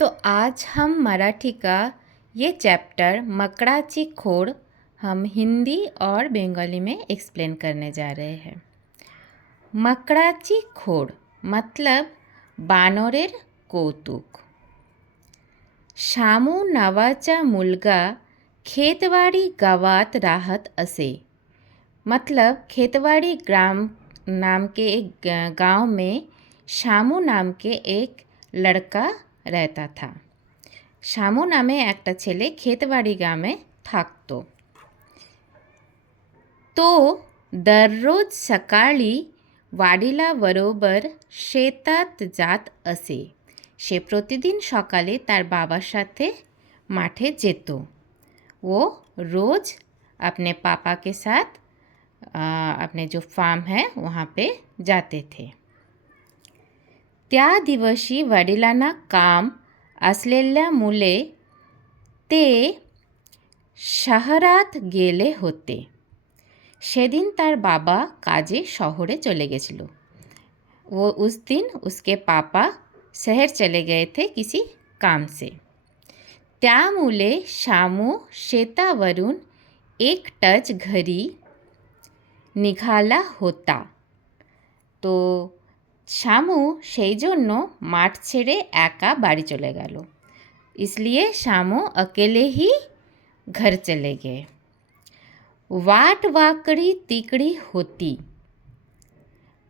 तो आज हम मराठी का ये चैप्टर मकड़ाची खोड़ हम हिंदी और बंगाली में एक्सप्लेन करने जा रहे हैं। मकड़ाची खोड़ मतलब बानरेर कौतुक। शामू नावाचा मुलगा खेतवाड़ी गावात राहत असे। मतलब खेतवाड़ी ग्राम नाम के एक गांव में शामू नाम के एक लड़का रहता था। शामू नामे একটা ছেলে खेतवाड़ी ग्रामे থাকতো। तो दररोज सकाळी वाडिलाबरोबर शेतात जात असे। সে প্রতিদিন সকালে তার বাবার साथे माठे जेतो। वो रोज़ अपने पापा के साथ अपने जो फार्म है वहाँ पे जाते थे। त्या दिवशी वडिलांना काम असलेल्या मुले ते शहरात गेले होते। সেদিন তার बाबा काजे शहरे चले गेছিলো। वो उस दिन उसके पापा शहर चले गए थे किसी काम से। त्यामुळे शामू शेतावरून एकटाच घरी निघाला होता। तो शामू সেই জন্য মাঠ ছেড়ে একা বাড়ি চলে গেল। इसलिए शामू अकेले ही घर चले गए। वाट वाकड़ी तिकड़ी होती।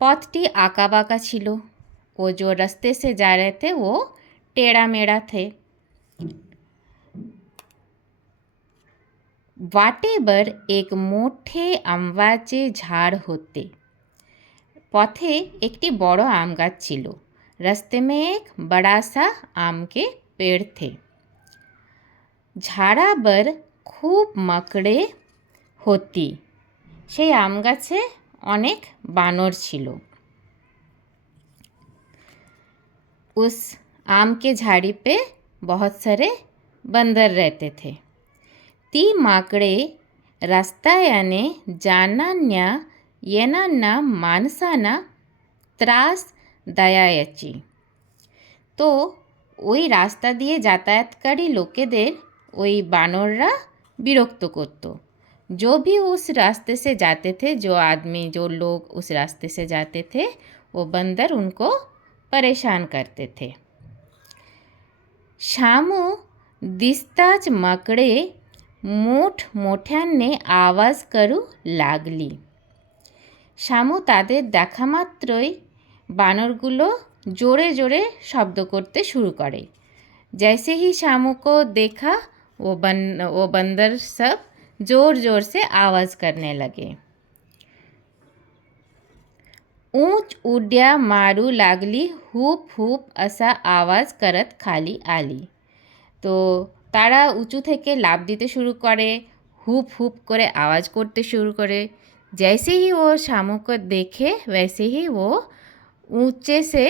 पथटी आका बाका छिलो। वो जो रास्ते से जा रहे थे वो टेढ़ा मेढ़ा थे। वाटेवर एक मोठे आंब्याचे झाड़ होते। पथे एकटी बड़ो आम गाछ छिलो। रास्ते में एक बड़ा सा आम के पेड़ थे। झाड़ावर खूब मकड़े होती। সেই আম গাছে অনেক বানর ছিল। उस आम के झाड़ी पे बहुत सारे बंदर रहते थे। ती माकड़े रस्त्याने जाणाऱ्या येणाऱ्या माणसांना त्रास द्यायची। तो ওই রাস্তা দিয়ে যাতায়াতকারী লোকেদের ওই বানররা বিরক্ত করত। जो भी उस रास्ते से जाते थे, जो आदमी जो लोग उस रास्ते से जाते थे, वो बंदर उनको परेशान करते थे। शामू दिसताच मकड़े मोठमोठ्याने आवाज करू लागली। शामू ताদের দেখা মাত্রই বানরগুলো जोरे जोरे शब्द करते शुरू करे। जैसे ही शामू को देखा वो बंदर सब जोर जोर से आवाज करने लगे। ऊंच उड्या मारू लागली हुप हुप असा आवाज करत खाली आली। तो तारा उঁচু থেকে लाभ दीते शुरू करे, हुप हुप करे आवाज़ करते शुरू करे। जैसे ही वो शामू को देखे वैसे ही वो ऊंचे से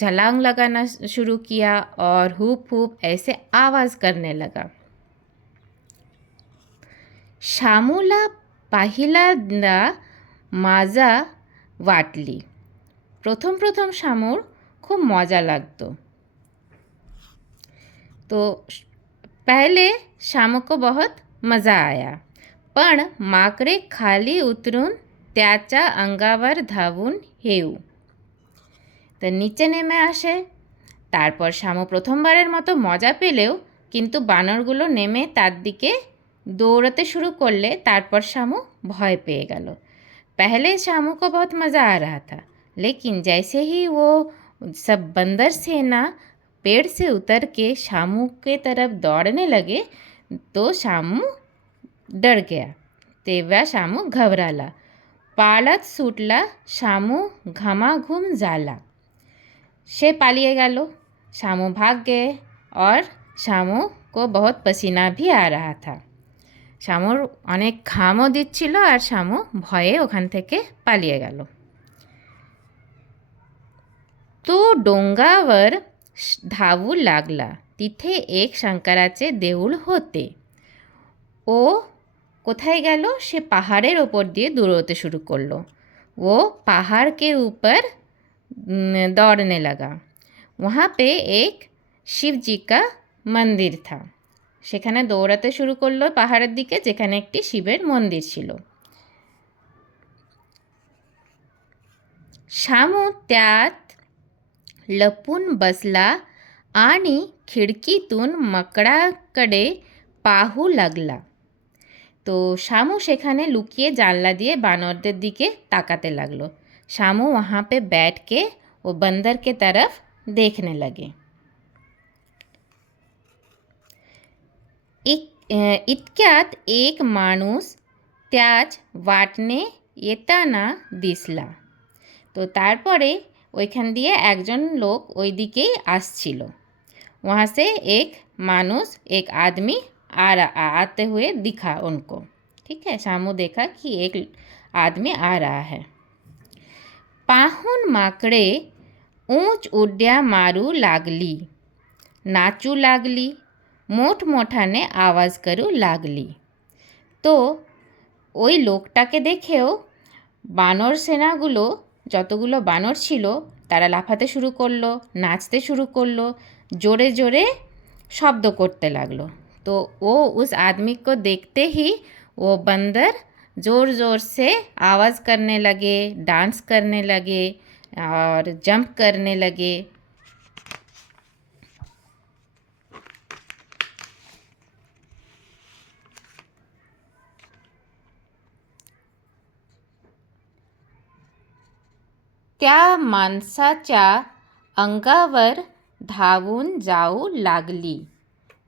छलांग लगाना शुरू किया और हुप हुप ऐसे आवाज़ करने लगा। शामूला पहिल्यांदा मजा वाटली। प्रथम प्रथम शामूर खूब मजा लगतो। तो पहले शामू को बहुत मज़ा आया। पण माकडे खाली उतरून त्याच्या अंगावर धावून येऊ। तो नीचे नेमे आसे। तारपर शामू प्रथमबारेर मतो मजा पेलेও किन्तु बानरगुलो नेमे तार दिके दौड़ाते शुरू करले तारपर शामू भय पेये गेल। पहले शामू को बहुत मज़ा आ रहा था, लेकिन जैसे ही वो सब बंदर सेना पेड़ से उतर के शामू के तरफ दौड़ने लगे तो शामू डर गया। तेव्हा शामू घबराला। पाळत सुटला शामू घामाघूम झाला। से पालिए गेलो। शामू भाग गए और शामू को बहुत पसीना भी आ रहा था। शामूर अनेक घामो दिच्छिलो और शामू भये ओखान थेके पालिए गेल। तो डोंगावर धावू लागला। तिथे एक शंकराचे देऊळ होते। ओ कोथाय गेल? से पहाड़ेर ओपर दिए दौड़ते शुरू करलो। वो पहाड़ के ऊपर दौड़ने लगा। वहाँ पे एक শিবজি কা মন্দির থা। সেখানে দৌড়াতে শুরু করলো পাহাড়ের দিকে যেখানে একটি শিবের মন্দির ছিল। शामू त्यात लपून बसला आणि खिडकीतून मकडाकडे पाहू लागला। तो शामू সেখানে লুকিয়ে জানলা দিয়ে বানরদের দিকে তাকাতে লাগলো। शामू वहाँ पे बैठ के वो बंदर के तरफ देखने लगे। इतक्यात एक माणूस त्याच वाटने येताना दिसला। তো তারপরে ওইখান দিয়ে একজন লোক ওই দিকেই আসছিল। वहाँ से एक मानुस एक आदमी आते हुए दिखा उनको। ठीक है, शामू देखा कि एक आदमी आ रहा है। पाहून माकडे ऊंच उड्या मारू लागली, नाचू लागली, मोठमोठाने आवाज करू लागली। তো ওই লোকটাকে দেখেও বানর সেনাগুলো যতগুলো বানর ছিল তারা লাফাতে শুরু করলো, নাচতে শুরু করলো, জোরে জোরে शब्द करते लगलो। तो वो उस आदमी को देखते ही वो बंदर ज़ोर ज़ोर से आवाज़ करने लगे, डांस करने लगे और जंप करने लगे। त्या माणसाच्या अंगावर ধাবুন যাও লাগলি।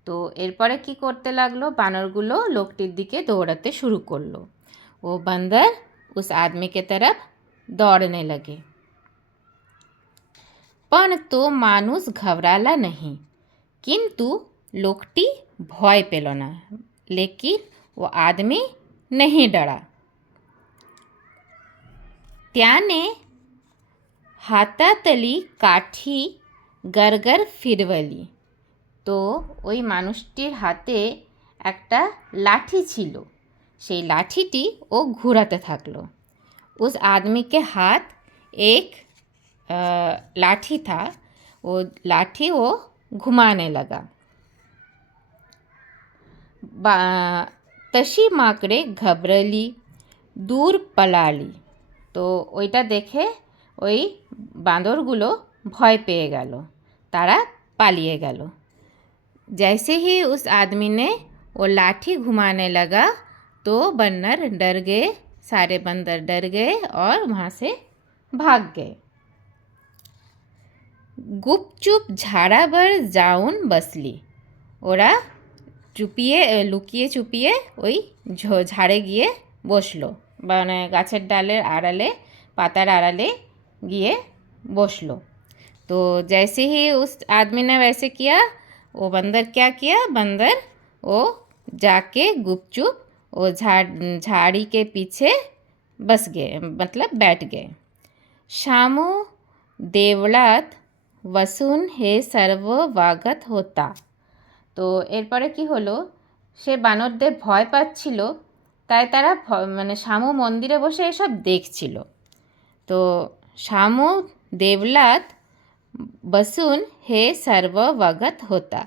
তো এরপরে কি করতে লাগলো, বানরগুলো লোকটির দিকে দৌড়াতে শুরু করলো। ও बंदर उस आदमी के तरफ दौड़ने लगे। पण तो মানুষ घबराला नहीं, किंतु लोकटी भय पेल ना, लेकिन वो आदमी नहीं डरा। त्याने हातातली काठी গরগর ফিরবলি। তো ওই মানুষটির হাতে একটা লাঠি ছিল, সেই লাঠিটি ও ঘোরাতে থাকলো। उस आदमी के हाथ एक लाठी था, वो लाठी वो घुमाने लगा। तशी माकडे घबरली, दूर पलाली। तो ওইটা দেখে ওই বাঁদরগুলো ভয় পেয়ে গেল, तारा पालिए गलो। जैसे ही उस आदमी ने वो लाठी घुमाने लगा तो बंदर डर गए, सारे बंदर डर गए और वहाँ से भाग गए। गुपचुप झाड़ावर जाऊन बसली। ওরা লুকিয়ে চুপিয়ে ওই ঝাড়ে গিয়ে বসলো, মানে গাছের ডালের আড়ালে, পাতার আড়ালে গিয়ে বসলো। तो जैसे ही उस आदमी ने वैसे किया, वो बंदर क्या किया, बंदर वो जाके गुपचुप वो झाड़ी के पीछे बस गए, मतलब बैठ गए। शामू देवलात वसुन हे सर्व वागत होता। তো এরপরে কি হলো, সে বানরদের ভয় পাচ্ছিল, তাই তারা মানে শামু মন্দিরে বসে এসব দেখছিল। তো শামু দেবলাত বসুন হে সর্ববগত হোতা।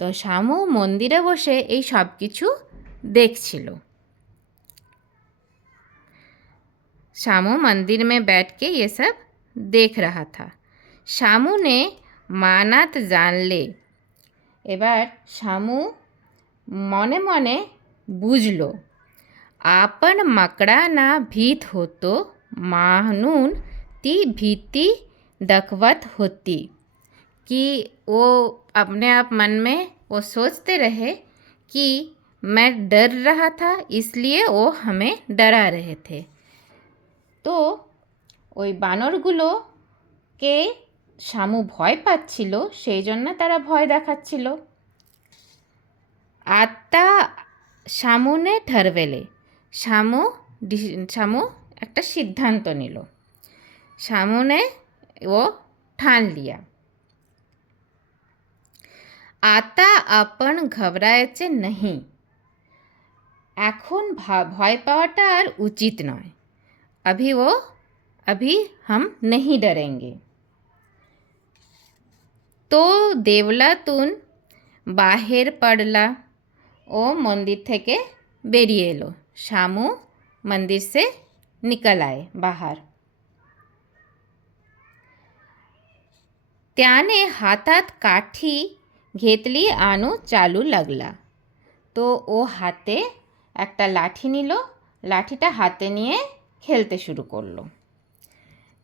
তো শামু মন্দিরে বসে এই সব কিছু দেখছিল। शामू मंदिर में बैठ के ये सब देख रहा था। शामू ने मानत जान ले। এবার শামু মনে মনে বুঝলো, आपण मकड़ा ना भीत होतो म्हणून ती भीति दखवत होती। कि वो अपने आप मन में वो सोचते रहे कि मैं डर रहा था, इसलिए वो हमें डरा रहे थे। তো ওই বানরগুলোকে শামু ভয় পাচ্ছিল, সেই জন্য তারা ভয় দেখাচ্ছিল। আত্মা শামুনে ঠরবেলে। শামু একটা সিদ্ধান্ত নিল। শামুনে ও ठान लिया। आता आपण घबरायचे नहीं। এখন ভয় পাওয়াটা আর উচিত নয়। अभी हम नहीं डरेंगे। তো দেবলাতুন বাহির পড়লা, ও মন্দির থেকে বেরিয়ে এলো। শামু मंदिर से निकल आए बाहर। त्याने हातात काठी घेतली आणू चालू लागला। तो ओ हाथे একটা লাঠি নিল, লাঠিটা हाथे নিয়ে खेलते शुरू कर लो।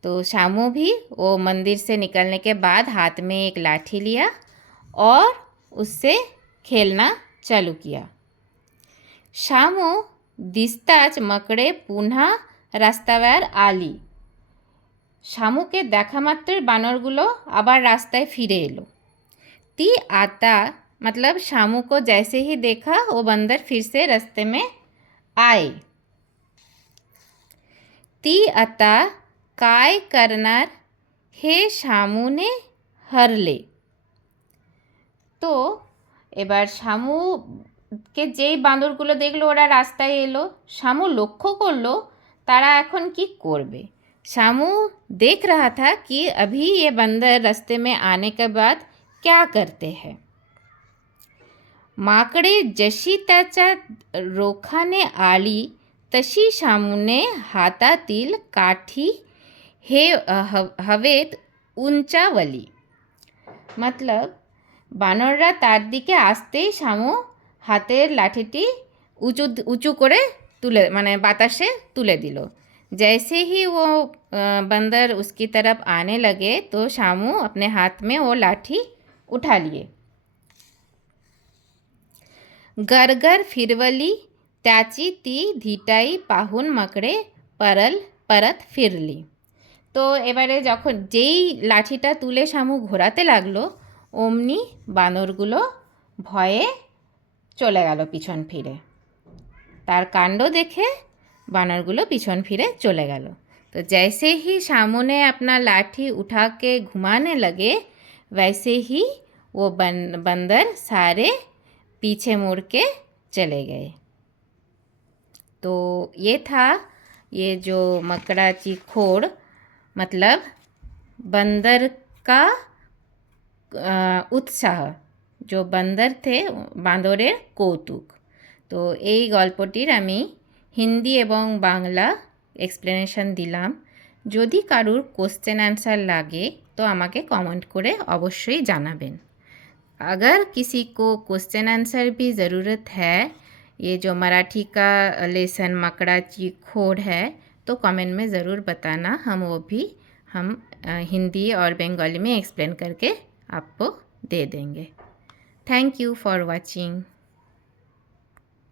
तो शामू भी वो मंदिर से निकलने के बाद हाथ में एक लाठी लिया और उससे खेलना चालू किया। शामू दिसताच मकड़े पुनः রাস্তাবার आली। শামুকে দেখা মাত্রই বানরগুলো আবার রাস্তায় ফিরে এলো। ती आता मतलब शामू को जैसे ही देखा वो बंदर फिर से रास्ते में आए। ती आता काय करणार हे শামুনে हरले। তো এবার শামুকে যেই বাঁদরগুলো দেখলো ওরা রাস্তায় এলো, শামু লক্ষ্য করলো তারা এখন কি করবে। शामू देख रहा था कि अभी ये बंदर रास्ते में आने के बाद क्या करते हैं। माकडे जशी त्याच्या रोखाने आली तशी शामूने हातातील काठी हवेत उंचावली। मतलब বানররা তার দিকে আসতেই শামু হাতের লাঠিটি উঁচু করে তুলে মানে বাতাসে তুলে দিল। जैसे ही वो बंदर उसकी तरफ आने लगे तो शामू अपने हाथ में वो लाठी उठा लिए। गरगर फिरवली त्याची ती धिटाई पाहून मकड़े परत फिरली। तो এবারে যখন যেই লাঠিটা তুলে শামু ঘোরাতে লাগলো অমনি বানরগুলো ভয়ে চলে গেল পিছন ফিরে। তার কাণ্ড দেখে बानरगुलो पिछन फिरे चले गलो। तो जैसे ही शामू ने अपना लाठी उठा के घुमाने लगे वैसे ही वो बंदर सारे पीछे मुड़ के चले गए। तो ये था ये जो मकड़ाची खोड़, मतलब बंदर का उत्साह, जो बंदर थे बांदरेर कौतुक। तो এই গল্পটির আমি হিন্দি এবং বাংলা এক্সপ্লেনেশন দিলাম। যদি কারুর কোশ্চেন आंसर লাগে তো আমাকে কমেंट করে অবশ্যই জানাবেন। अगर किसी को क्वेश्चन आंसर भी ज़रूरत है, ये जो मराठी का लेसन मकड़ाची खोड़ है, तो कमेंट में ज़रूर बताना। हम हिंदी और बंगाली में एक्सप्लेन करके आपको दे देंगे। Thank you for watching.